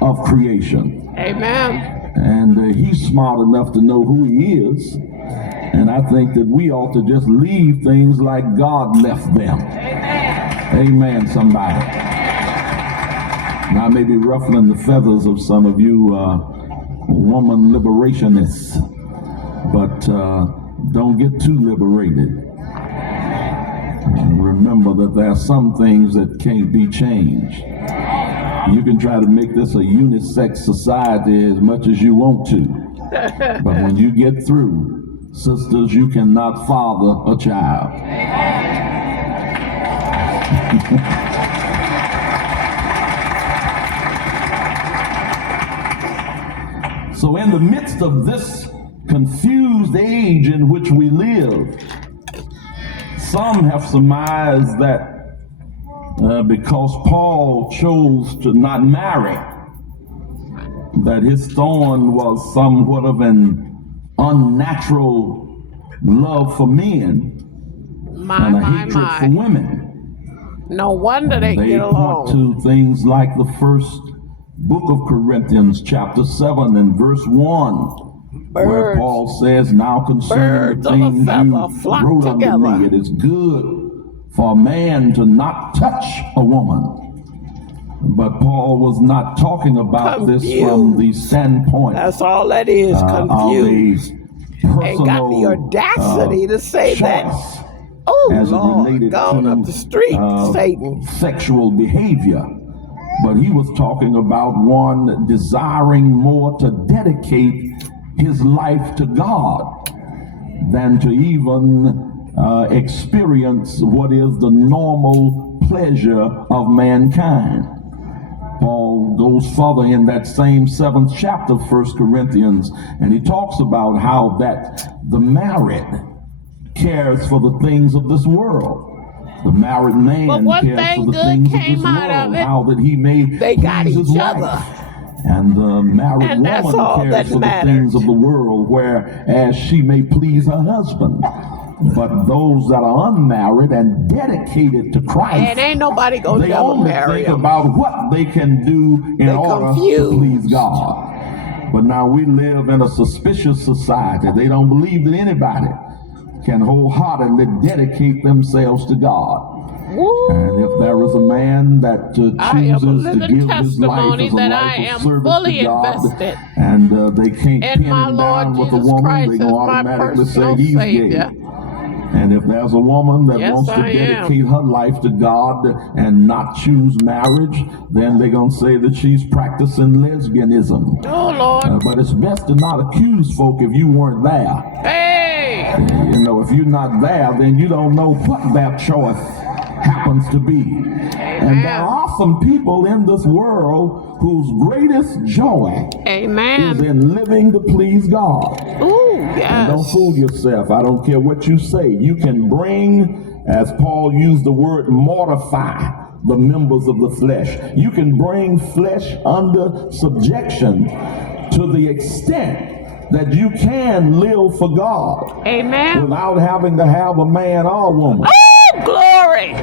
of creation. Amen. And he's smart enough to know who he is. And I think that we ought to just leave things like God left them. Amen, somebody. Now I may be ruffling the feathers of some of you woman liberationists, but don't get too liberated. Remember that there are some things that can't be changed. You can try to make this a unisex society as much as you want to, but when you get through, sisters, you cannot father a child. So in the midst of this confused age in which we live, some have surmised that because Paul chose to not marry, that his thorn was somewhat of an unnatural love for men and a hatred for women. No wonder they get along. Point to things like the first book of Corinthians, chapter 7 and verse 1, where Paul says, now concerning the things you wrote unto me, it is good for a man to not touch a woman. But Paul was not talking about this from the standpoint. That's all that is, confused. Ain't got the audacity to say that. Oh, as Lord, it related going to up the street, Satan. Sexual behavior. But he was talking about one desiring more to dedicate his life to God than to even experience what is the normal pleasure of mankind. Paul goes further in that same 7th chapter of 1 Corinthians, and he talks about how that the married cares for the things of this world. The married man cares for the things of this world, how that he may please his wife. And the married woman cares for the things of the world, whereas she may please her husband. But those that are unmarried and dedicated to Christ, and ain't nobody gonna never marry think about what they can do in order to please God. But now we live in a suspicious society. They don't believe that anybody can wholeheartedly dedicate themselves to God. Woo. And if there is a man that chooses to give his life as a life of service to God, and they can't pin him down with a woman, they gonna automatically say he's gay. And if there's a woman that wants to dedicate her life to God and not choose marriage, then they're going to say that she's practicing lesbianism. Oh, Lord. But it's best to not accuse folk if you weren't there. Hey! You know, if you're not there, then you don't know what their choice happens to be. And there are some people in this world whose greatest joy is in living to please God. Ooh, yes. And don't fool yourself. I don't care what you say. You can bring, as Paul used the word, mortify the members of the flesh. You can bring flesh under subjection to the extent that you can live for God. Amen. Without having to have a man or a woman. Oh, glory!